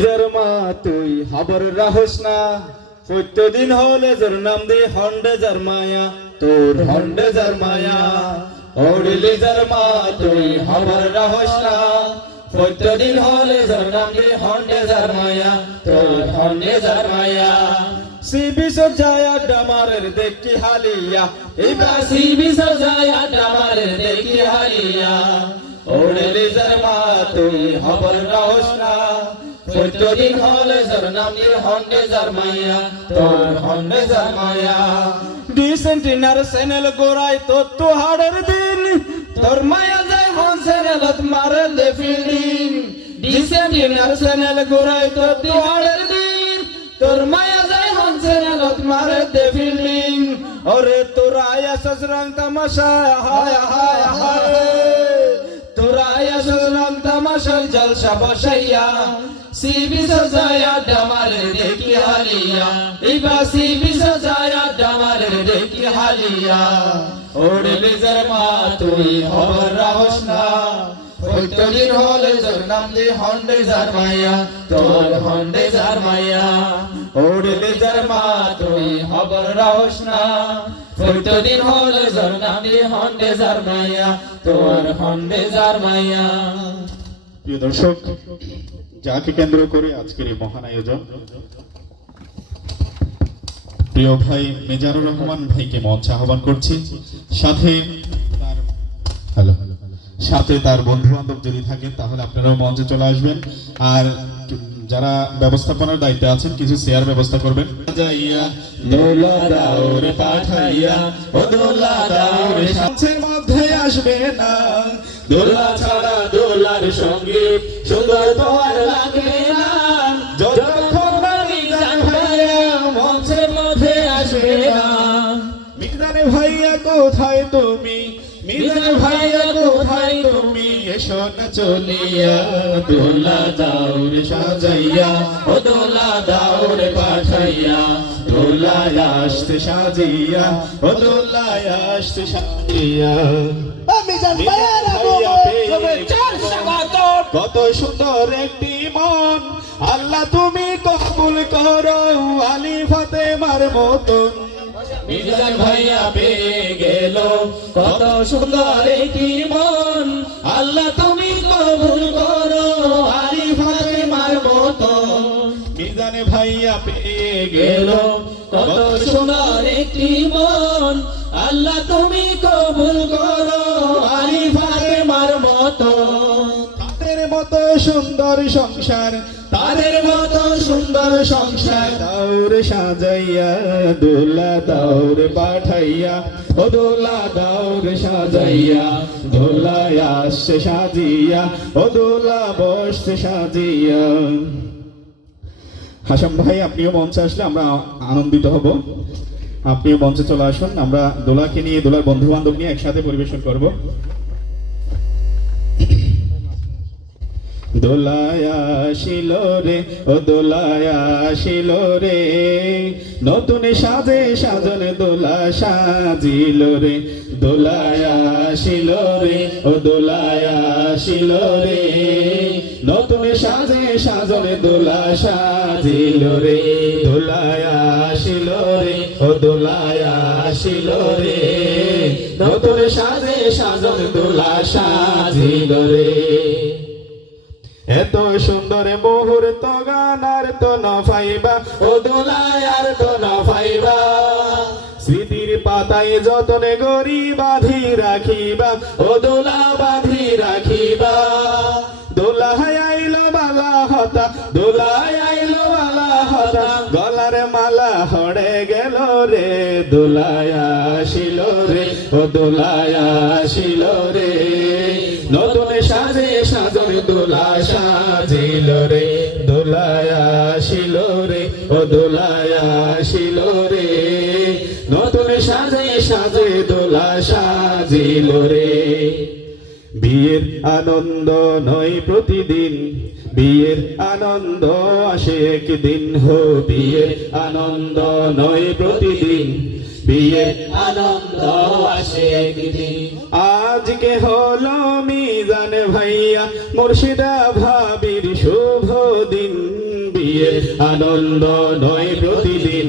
নিজের মা, তুই হাবর রাহস না। প্রত্যেকদিন হলে তোর নাম দি হন্ডে যার মায়া, তোর হন্ডে যার মায়া। ওড়িলি যার মা, তুই হাবর রাহস না। প্রত্যেকদিন হলে তোর নাম দি হন্ডে যার মায়া, তোর হন্ডে যার মায়া। সিবি সজায়া ডামারের দেখি হালিয়া। এবার সিবি সজায়া ডামারের দেখি হালিয়া। ওড়িলি যার মা, তুই হাবর রাহস না। প্রত্যেকদিন হলে যার নাম দিয়ে হন্ডে যার মায়া, তোর হন্ডে যার মায়া। ডিসেন্টিনার সেনেল গোড়াই তোর তো হাড়ের দিন, তোর মায়া যায় হন সেনেলত মারে দে ফিল্ডিং ডিসেন্টিনার সেনেল গোড়াই তোর তো হাড়ের দিন, তোর মায়া যায় হন সেনেলত মারে দে ফিল্ডিং ওরে তোর আয়া সসরং তামাশা, হায় হায় হায়। তোরা আসলাম তামাশার জলসা বসাইয়া সিবি সজায়া ডামারে দেখি হালিয়া ইবা সিবি সজায়া ডামারে দেখি হালিয়া ওড়লে যার মা তুই হবর রাহস না প্রত্যেকদিন হলে যার নাম দে হন্ডে যার মাইয়া তোর হন্ডে যার মাইয়া ওড়লে যার মা তুই হবর রাহস না প্রত্যেকদিন হলে যার নাম দে হন্ডে যার মাইয়া তোর হন্ডে যার মাইয়া প্রিয় দর্শক যাকে কেন্দ্র করে আজকের এই মহান আয়োজন। প্রিয় ভাই, মেজারুর রহমান ভাইকে মঞ্চে আহ্বান করছি। সাথে তার হ্যালো। সাথে তার বন্ধু বান্ধব যদি থাকেন, তাহলে আপনারাও মঞ্চে চলে আসবেন। আর যারা ব্যবস্থাপনার দায়িত্বে আছেন, কিছু শেয়ার ব্যবস্থা করবেন। মধ্যে না। দোলা ছাড়া দোলার সঙ্গে সুন্দর তোমার লাগবে না। যতক্ষণ ভাইয়া মঞ্চের মধ্যে আসবে না। মিজানে ভাইয়া কোথায় তুমি? মিজান ভাইয়া কোথায় তুমি? এসো না চলিয়া দোলা দাউরে সাজাইয়া ও দোলা দাউরে পাঠাইয়া দোলায় আসতে সাজিয়া ও দোলায় আসতে সাজিয়া। কত সুন্দর একটি মন। আল্লাহ তুমি কবুল করো, আলী ফাতেমার মতন। মিজান ভাইয়া পেয়ে গেল, কত সুন্দর একটি মন। আল্লাহ তুমি কবুল করো, আলী ফাতেমার মতো মিজানে ভাইয়া পেয়ে গেল, কত সুন্দর একটি মন। আল্লাহ তুমি সুন্দর সংসার, তাদের মতো সুন্দর সংসার। দাউরে সাজাইয়া, দোলা দাউরে পাঠাইয়া, ও দোলা দাউরে সাজাইয়া দোলায় আসছে সাজিয়া, ও দোলা বসতে সাজিয়া। হাসাম ভাই, আপনিও মঞ্চে আসলে আমরা আনন্দিত হব। আপনিও মঞ্চে চলে আসুন, আমরা দোলাকে নিয়ে, দোলার বন্ধু বান্ধব নিয়ে একসাথে পরিবেশন করব। দোলায়া শিল রে, ও দোলায়া শিল রে। নতুন সাজে সাজন দোলা সাজিল রে, দোলায়া শিল রে, ও দোলায়া শিল রে। নতুন সাজে সাজন দোলা সাজিল রে, দোলায়া শিল রে, ও দোলায়া শিল রে। নতুন সাজে সাজন দোলা সাজিল রে। এত সুন্দর মুহূর্ত গানার তো ন পাইবা ও দোলায়ার তো ন পাইবা স্মৃতির পাতায় যতনে গরি বাঁধি রাখিবা, ও দোলা বাঁধি রাখিবা। দোলা আইল বালা হতা দোলা আইল বালা হতা, গলার মালা হড়ে গেল রে, দোলায়া আসিল রে, ও দোলায়া আসিল রে। নতুন দোলা সাজিল রে, দোলায়া আসিল রে, ও দোলায়া আসিল রে। নতুন সাজে সাজে দোলা সাজিল রে। বিয়ের আনন্দ নয় প্রতিদিন, বিয়ের আনন্দ আসে একদিন হো। বিয়ের আনন্দ নয় প্রতিদিন, বিয়ের আনন্দ আসে একদিন। আজকে হলো মিজান মুর্শিদা ভাবির শুভ দিন। বিয়ে আনন্দ নয় প্রতিদিন।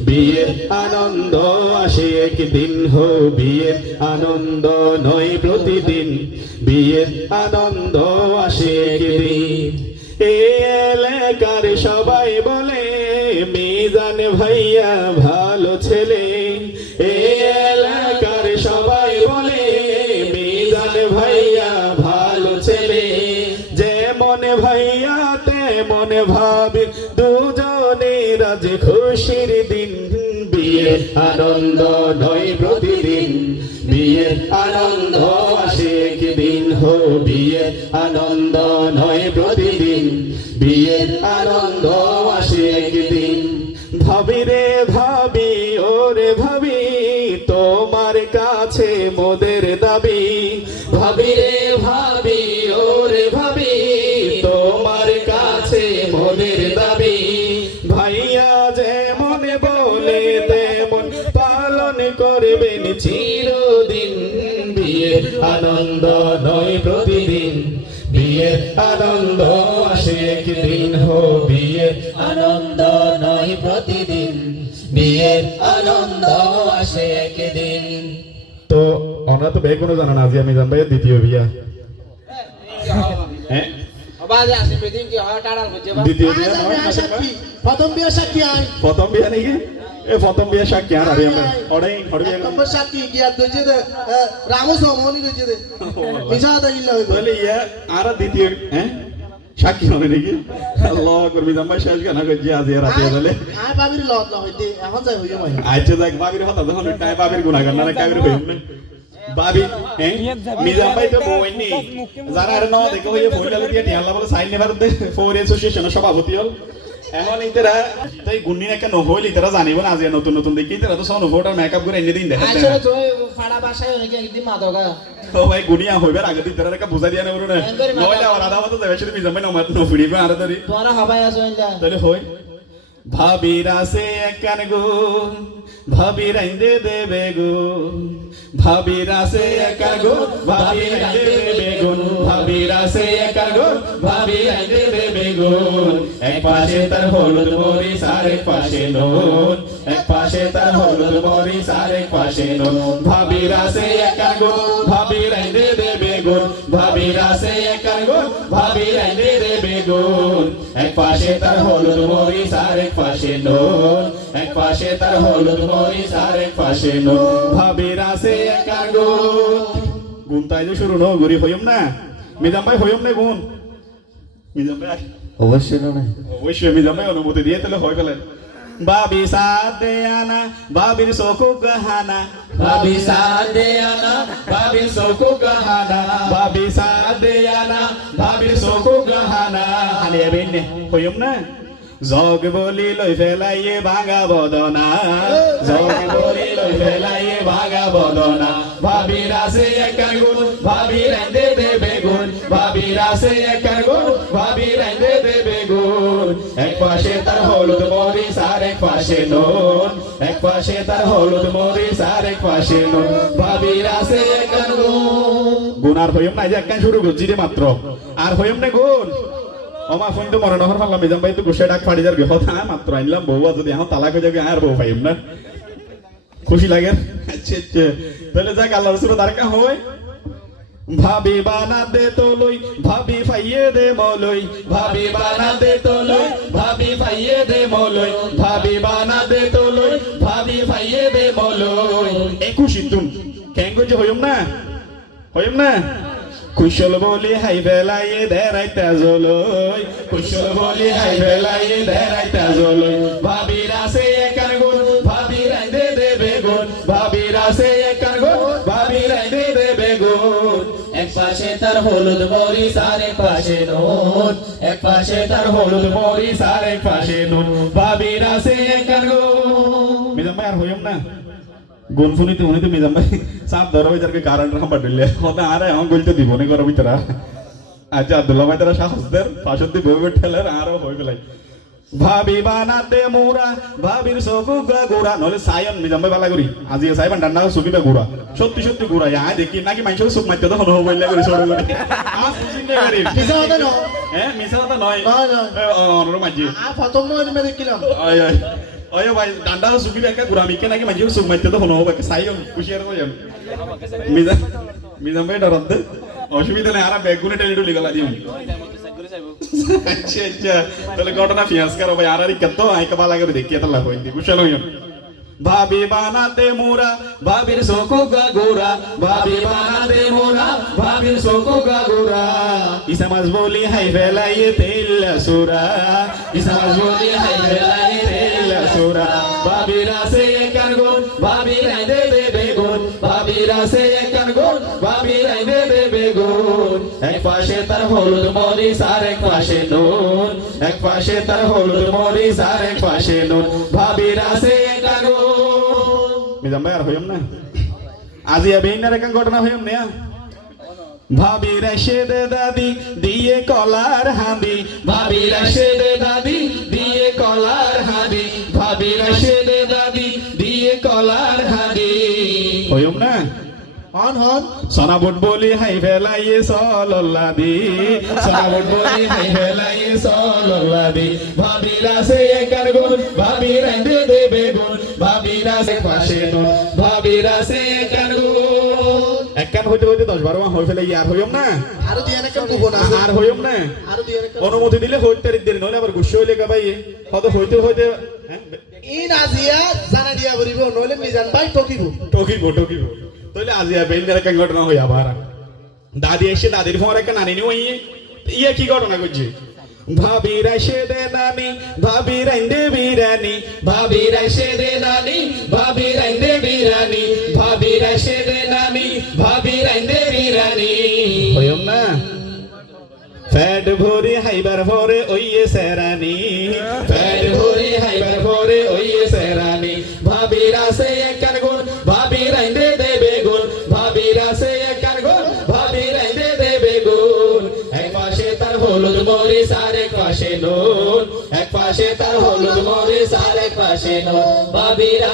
বিয়ের আনন্দ আসে একদিন হো, বিয়ের আনন্দ নয় প্রতিদিন। বিয়ে আনন্দ আসে একদিন। এলাকার সবাই বলে, মিজান ভাইয়া ভালো ছেলে। এই বিয়ের আনন্দ ধই প্রতিদিন। বিয়ের আনন্দ আসে একদিন হো, বিয়ের আনন্দ নয় প্রতিদিন। বিয়ের আনন্দ আসে একদিন ভাবি করবেন চিরদিন বিয়ের আনন্দ নয় প্রতিদিন। বিয়ের আনন্দ আসে একদিন হো বিয়ের আনন্দ নয় প্রতিদিন। বিয়ের আনন্দ আসে একদিন। তো তো বে কোনো জানা না আজি আমি জানবাই দ্বিতীয় বিয়া। হ্যাঁ? দ্বিতীয় বিয়া প্রথম বিয়ে সাক্ষী প্রথম বিয়া নাকি? এ প্রথম বিয়া সাক্ষী আর আরে আমরা অড়াই হড় নম্বর সাক্ষী গিয়া দইছে দে রামু সমনি দইছে দে মিছা দা ইল্লা হইতো তাহলে ইয়া আর দ্বিতীয় হ্যাঁ সাক্ষী হবে নাকি আল্লাহ করবি জানবাই শেষ গানা করছি আজি রাতে বলে আই বাবির লত না হইতে এখন যাই হইয়া মাই আচ্ছা দেখ বাবির কথা যখন টাই বাবির গুনাহ গুণাগার না কাবির হইম না বাবি হ্যাঁ মিজাম ভাই তো বইনি যারা আর নাও দেখো হইয়া বইলা দিয়ে টিয়ালা বলে সাইন নেবার দে ফোর অ্যাসোসিয়েশনের সভাপতি হল এখন ইতারা তাই গুণনি নাকি নহইল ইতারা জানিব না আজি নতুন নতুন দেখি ইতারা তো সব ভোটার মেকআপ করে এনে দিন দেখে ফাড়া বাসায় হয়ে গিয়ে একদিন মাদকা ও ভাই গুনিয়া হইবার আগে দিন তারা বুঝা দিয়া নেব না? নইলে আর আধা মতো যাবে শুধু মিজাম নমাত নফিড়িবে আর ধরি তোরা হবাই আসো তাহলে হই ভাবিরা সে কান গুণ ভাবি রাইন্দে দেবে গুণ ভাবিরা সে কান গুণ ভাবি রাইন্দে দেবে গুণ ভাবিরা সে কান গুণ ভাবি রাইন্দে দেবে গুণ এক পাশে তার হলুদ আর এক পাশে নুন। এক পাশে তার হলুদ আর এক পাশে নুন। ভাবিরা সে কান গুণ ভাবি রাইন্দে দেবে গুণ ভাবিরা সে কান গুণ ভাবি রাইন্দে দেবে এক পাশে তার হলুদ মরিচ আর এক পাশে নুন এক পাশে তার হলুদ মরিচ আর এক পাশে নুন ভাবিরা সে কান গুণ। গুণ তাই যে শুরু ন ঘুরি হইম না? মিজাম ভাই হইম না গুণ? মিজাম ভাই? অবশ্যই না অবশ্যই মিজাম ভাই অনুমতি দিয়ে তাহলে হয় ফেলেন বাবি সাদে আনা বাবির সকু গাহানা। বাবি সাদে আনা বাবির সকু গাহানা। বাবি সাদে আনা বাবির সকু গাহানা। হইম না? জগ বলি লই ফেলাইয়ে ভাঙা বদনা। জগ বলি লই ফেলাইয়ে ভাঙা বদনা। গুণ ভাবি রাইন্দে দেবে গুণ। গুণ দেবে গুণ। এক পাশে তার হলুদ মরিচ আর এক পাশে নুন। এক পাশে তার হলুদ মরিচ আর এক পাশে নুন। গুণ। গুণ আর হইম না, যে একখান শুরু করছি রে মাত্র। আর হইম না গুণ। অমা ফোন তো মনে নহর ফাল্লাম মিজাম ভাই তো গুছে ডাক ফাড়ি যার গেহ থা মাত্র আইলাম বউ যদি এখন তালাক হয়ে যাবে আর বউ পাইম না। খুশি লাগে। আচ্ছা আচ্ছা। তাহলে যাক আল্লাহ রসুল দারকা হয়। ভাবি বানাতে তোলই ভাবি ফাইয়ে দে মলই ভাবি বানাতে তোলই ভাবি ফাইয়ে দে মলই ভাবি বানাতে তোলই ভাবি ফাইয়ে দে মলই একুশি তুম কেন কইছে হইম না? হইম না? কুশল বলি হাই ফেলাইয়ে দেরাইতা জলই, কুশল বলি হাই ফেলাইয়ে দেরাইতা জলই। ভাবি রাসে একার গুণ ভাবি রাইদে দেবে গুণ। ভাবি রাসে একার গুণ ভাবি রাইদে দেবে গুণ। এক পাশে তার হলুদ আর এক পাশে নুন। এক পাশে তার হলুদ আর এক পাশে নুন। ভাবি রাসে একার গুণ। মিজাম আর হইম না? গুণ ফুনিতে উনিতে মিজাম ভাই সাপ ধরো ইতারকে কারণ রাম বাড়লে হতে আরে আমার গলতে দিব নে করো ভিতরা। আচ্ছা আব্দুল্লাহ ভাই তারা সাহস দের পাশত দি বই ঠেলার আরও হই পেলাই ভাবি বানাতে মোরা ভাবির চকু গুড়া নহলে চাইন মিজাম ভাই বালা করি। আজি চাইবান ডান্ডা বা গুড়া। সত্যি সত্যি গুড়া আয় দেখি নাকি মানুষের চুপ মারতে তখন হব বললে করে সরু করে আজ মিছা কথা ন হ্যাঁ মিছা কথা নয়। নয়, নয়। অনুরো মাঝি প্রথম দেখিলাম। ওই ওই ওই ভাই ডান্ডা চুকি একটা গুড়া মিকে নাকি মানুষের চুপ মারতে তখন হব চাইন খুশি আর কইম মিজাম মিজাম ভাই ডরাত দে অসুবিধা নেই আর বেগুনে টেলি টুলি গলা দিও আচ্ছা আচ্ছা তাহলে ঘটনা ফিয়াস করো ভাই আর আর কত আইকা বালা করে দেখি তাহলে হইন্দি কুশল হইম ভাবি বানাতে মোরা ভাবির চকু গোরা ভাবি বানাতে মোরা ভাবির চকু গাগুরা ইসামাজ বলি হাই ফেলাই তেল সুরা ইসাজ বলি হাই বেলাই হলুদ মরিচ আর এক পাশে নুন এক পাশে তার হলুদ মরিচ আর এক পাশে নুন। ভাবির আছে একান গুণ মিজাম ভাই আর হইম না? আজি আবেইনার একটা ঘটনা হইম না? ভাবি রেশে দে দাদি দিয়ে কলার হাঁদি। ভাবির আসে দে দাদি দিয়ে কলার হাঁদি। ভাবির আসে দে দাদি দিয়ে কলার হাঁদি। হইম না? হন হন। সনাবুট বলি হাই ফেলাইয়ে সল্লা দি সাবট বলি হাই হেলাই সললাদি ভাবির আসে একার গুণ ভাবির দে বেগুন ভাবির আসে পাশে নুন ভাবির আসে একার গুণ। একখান হইতে হইতে দশ বারো হয়ে ফেলে আর হইম না? আরও দুই একটা কুপন আছে আর হইম না? আরও দুই একটা অনুমতি দিলে হইতে তারিখ দেরি নইলে আবার গুসে হইলে গাবাই হয়তো হইতে হইতে হ্যাঁ? ই নাজিয়া জানা দিয়া বলিব নইলে মিজান ভাই টকিব টকিব টকিব আজি বেইনার একটা ঘটনা হই আবার দাদি এসে দাদির ফোন একটা নানি নি ওই ইয়ে কি ঘটনা করছে ভাবি রাশে দে নানি ভাবি রাইন্দে বিরানি ভাবির আসে দে নানি ভাবির আইন্দে বিরানি ভাবির আসে দে নানি ভাবির আইন্দে বিরানি হইম না ফ্যাট ভরি হাইবার ভরে ওইয়ে সেরানি ফের ভরি হাইবার ভরে ওইয়ে সেরানি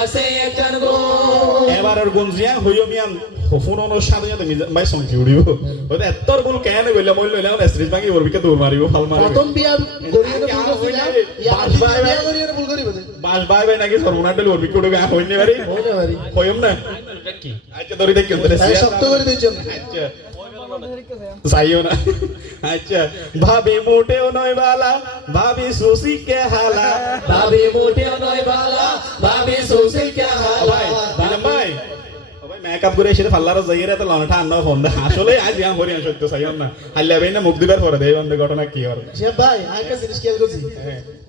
ভাবির আসে গুণ এবার আর গুঞ্জিয়া হইম ইয়ান ফোন অনুর সাথে সাথে ভাই সংকি উড়িব ওই এত্তর গুল কেন গইলা মই লইলা এসরিজ ভাঙি বলবিকে দৌড় মারিব ফাল মারিব। প্রথম বিয়া গরিয়ে ভুল করছিল বাস ভাই বিয়া গরিয়ে ভুল করিব বাস ভাই ভাই নাকি সর্বনাশ ডেল বলবি কোড়ো গা হইনি বাড়ি? হইম না? আচ্ছা দেখ কেন করে আচ্ছা। যাইও না। আচ্ছা ভাবি মোটেও নয় বালা ভাবি সুসি কে হালা। ভাবি মোটেও নয় বালা ভাবি সুসি কে হালা ভাই ভাই। ভাই মেকআপ করে এসে ফাল্লার যাইয়ে তো লনটা আন্না ফোন দে। আসলে আজ ইয়াম হরি সত্য চাইও না। হাল্লা ভাই না মুখ দিবার পরে দেই বন্ধ ঘটনা কি সে ভাই আইকা জিনিস খেয়াল করছি।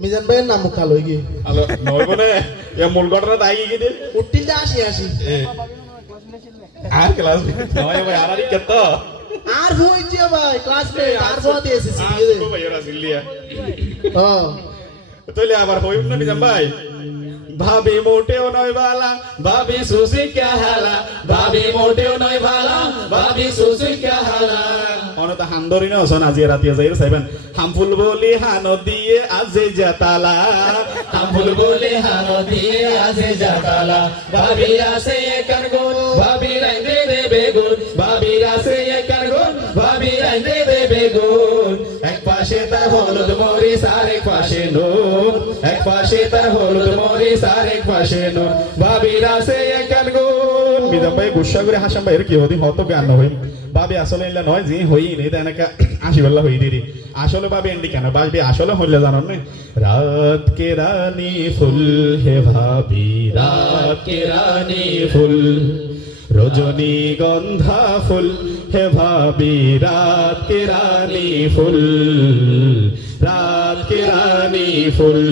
মিজান ভাইয়ের নাম মুখ কালো গিয়ে। আলো নইব না। এ মূল ঘটনা তাই কি দে উঠিলে আসি আসি। আর ক্লাস নয় ভাই কত? আর হইছে ভাই ক্লাসমেট আর বহাতে এসেছি আর ভাই ওরা সিলিয়া হ্যাঁ তাহলে আবার হইব না নিজাম ভাই? ভাবি মোটেও নয় বালা ভাবি সুসি কে হালা ভাবি মোটেও নয় ভালা ভাবি সুসি কে হালা। অনতা হান্দরি না হসন আজি সাইবেন। হামফুল বলি হান দিয়ে আজি জাতালা। বলে হানো দিয়ে ভাবি আসে একার গুণ ভাবি রাইন্দে দে বেগুন ভাবি আসে একার গুণ ভাবি রাইন্দে বেগুন এক পাশে তার হলুদ মরিচ আর পাশে নুন এক পাশে তার হলুদ মরিচ এক পাশে নুন ভাবি আসে একার গুণ। মিজাম ভাই গুসা করে হাসাম ভাই কি হদি হতো জ্ঞান হই ভাবি, আসলে ইলা নয় জি হই নি তা এনেকা আসি বললা হই দিদি আসলে ভাবি এন্ডি কেন? ভাবি, আসলে হইলে জানো না। রাত কে রানী ফুল হে ভাবি, রাত কে রানী ফুল। রজনী গন্ধা ফুল, হে ভাবি রাত কে রানী ফুল রাত কে রানী ফুল।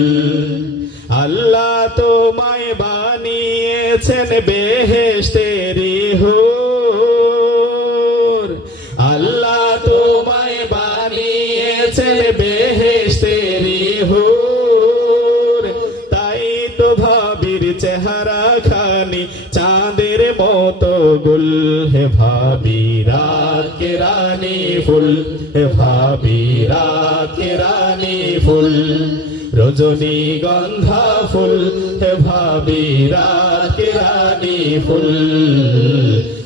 আল্লাহ তোমায় বানিয়েছেন বেহেশতেরি ফুল, হে ভাবি রাত কে রানী ফুল। রজনীগন্ধা ফুল, হে ভাবি রাত রানী ফুল।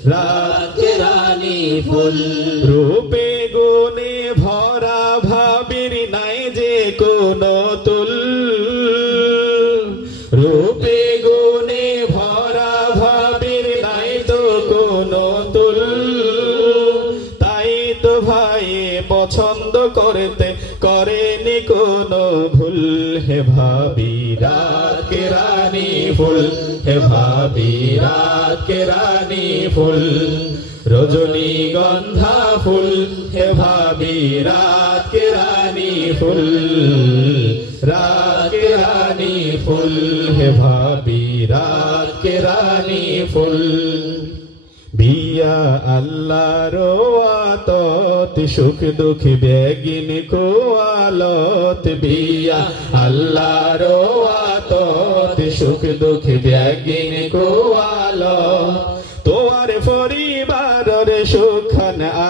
রানী ফুল। রূপে গুণে ভরা ভাবির নাই যে কোন ফুল রজনীগন্ধা ফুল, হে ভাবি রাত রানী ফুল রাত রানী ফুল, হে ভাবি রাত রানী ফুল। বিয়া আল্লাহর আতত, সুখ দুঃখ বেগিন কোয়ালত। বিয়া আল্লাহর আতত, সুখ দুঃখ বেগিন কোয়ালত।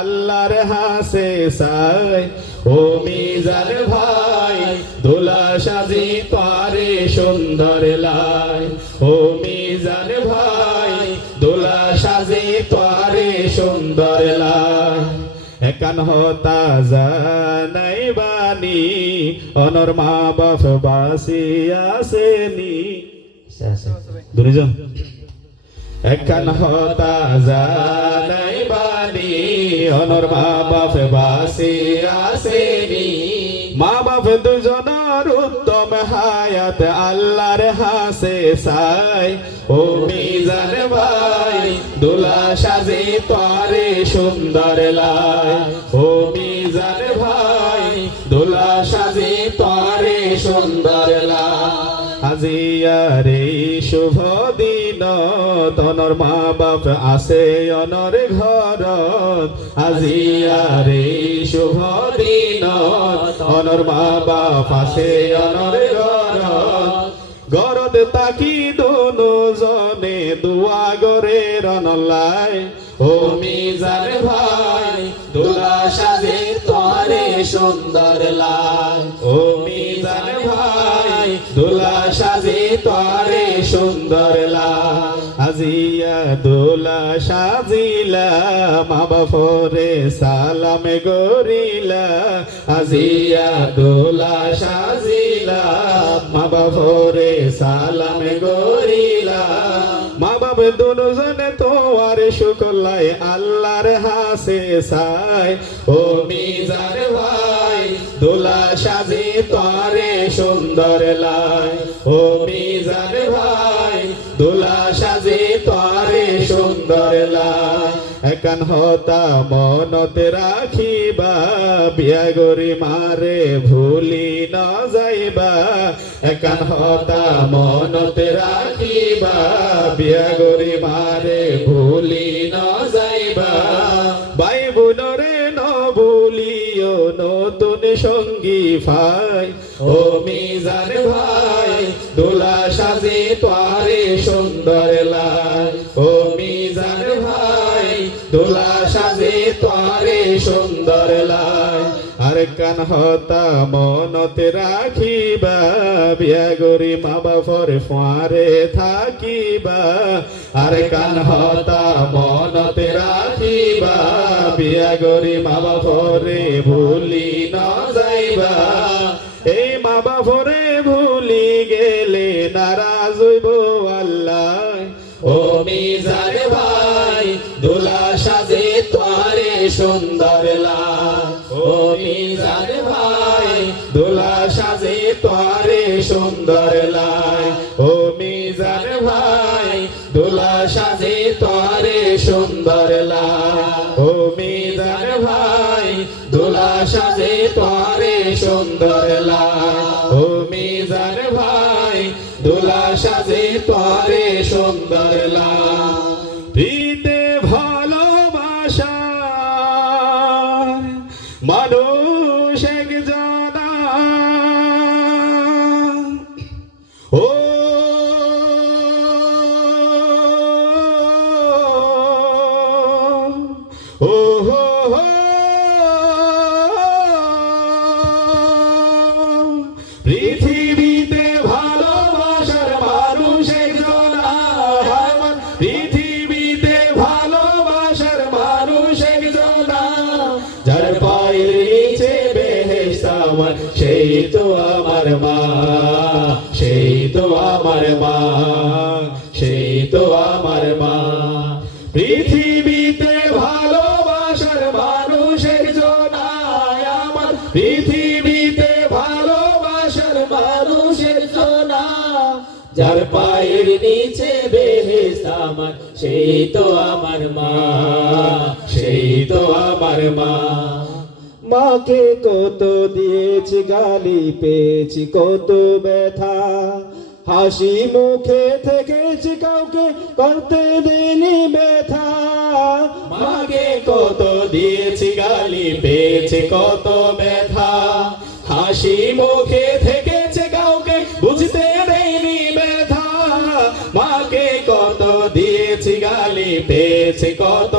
আল্লাহর হাসে সাই ও মিজার ভাই দোলা সাজি পারে সুন্দর লাই। ও মিজান ভাই দোলা সাজি পারে সুন্দর লাই। একান হতা জানাই বাণী অনর মা বাপ বাসি আসেনি। যাও। একান হতা জানাই দুজনের উত্তম হায়াত আল্লাহর হাসে সাই। ও মিজান ভাই, দোলা সাজে তরে সুন্দর লাই। ও মিজান ভাই, দোলা সাজে তরে সুন্দর আজিয়া রে, শুভ দিন। তনর মা বাপ আছে অনর ঘর। আজিয়া রে, শুভ দিন। অনর মা বাপ আছে অনর ঘর। গরদ তাকি দোনো জনে দুয়া গরে রনলাই ও মিজান ভাই দোলা সুন্দর আজিয়া দোলা সাজিলা, মা বাপরে সালাম গরিলা আজিয়া দোলা সাজিলা, মা বাপরে সালাম গরিলা মা বাপ দুজনে তোমার শুকলাই আল্লাহর হাসে সাই ও মিজার ভাই, দোলা সাজে তরে সুন্দর লাই ও মিজার ভাই। সাজে তরে সুন্দর একান হতা মনতে রাখিবা, বিয়া গরি মারে ভুলি ন যাইবা। একান হতা মনতে রাখিবা, বিয়া গরি মারে ভুলি ন যাইবা। বাই বোনরে ন ভুলিও নতুন সঙ্গী ভাই ও মিজান ভাই। হতা মনতে রাখিবা, বিয়া গরি মা বাপর ফারে থাকিবা। আর কান হতা মনতে রাখিবা বিয়া গরি মা বাপরে ভুলি ন যাইবা এই মা বাপরে ভুলি গেলে নারাজ হইব আল্লাহ। সুন্দর লাই। ও মিজার ভাই দোলা সাজে তোরে সুন্দর লাই। ও মিজার ভাই দোলা সাজে তোরে সুন্দর লাই। ও মিজার ভাই দোলা সাজে তোরে সুন্দর লাই। প্রীতে ভালোবাসা, মানুষ মা পৃথিবীতে ভালোবাসার মানুষের জনায় আমার। পৃথিবীতে ভালোবাসার মানুষের জনা যার পায়ের নিচে বেহেস্ত আমার, সেই তো আমার মা। সেই তো আমার মা। মাকে কত দিয়েছি, গালি পেয়েছি, কত ব্যথা। হাসি মুখে থেকেছি কাউকে করতে দিনি ব্যথা। মাকে কত দিয়েছি, গালি পেয়েছে, কত ব্যথা। হাসি মুখে থেকেছে কাউকে, বুঝতে দেয়নি ব্যথা। মাকে কত দিয়েছি, গালি পেয়েছে, কত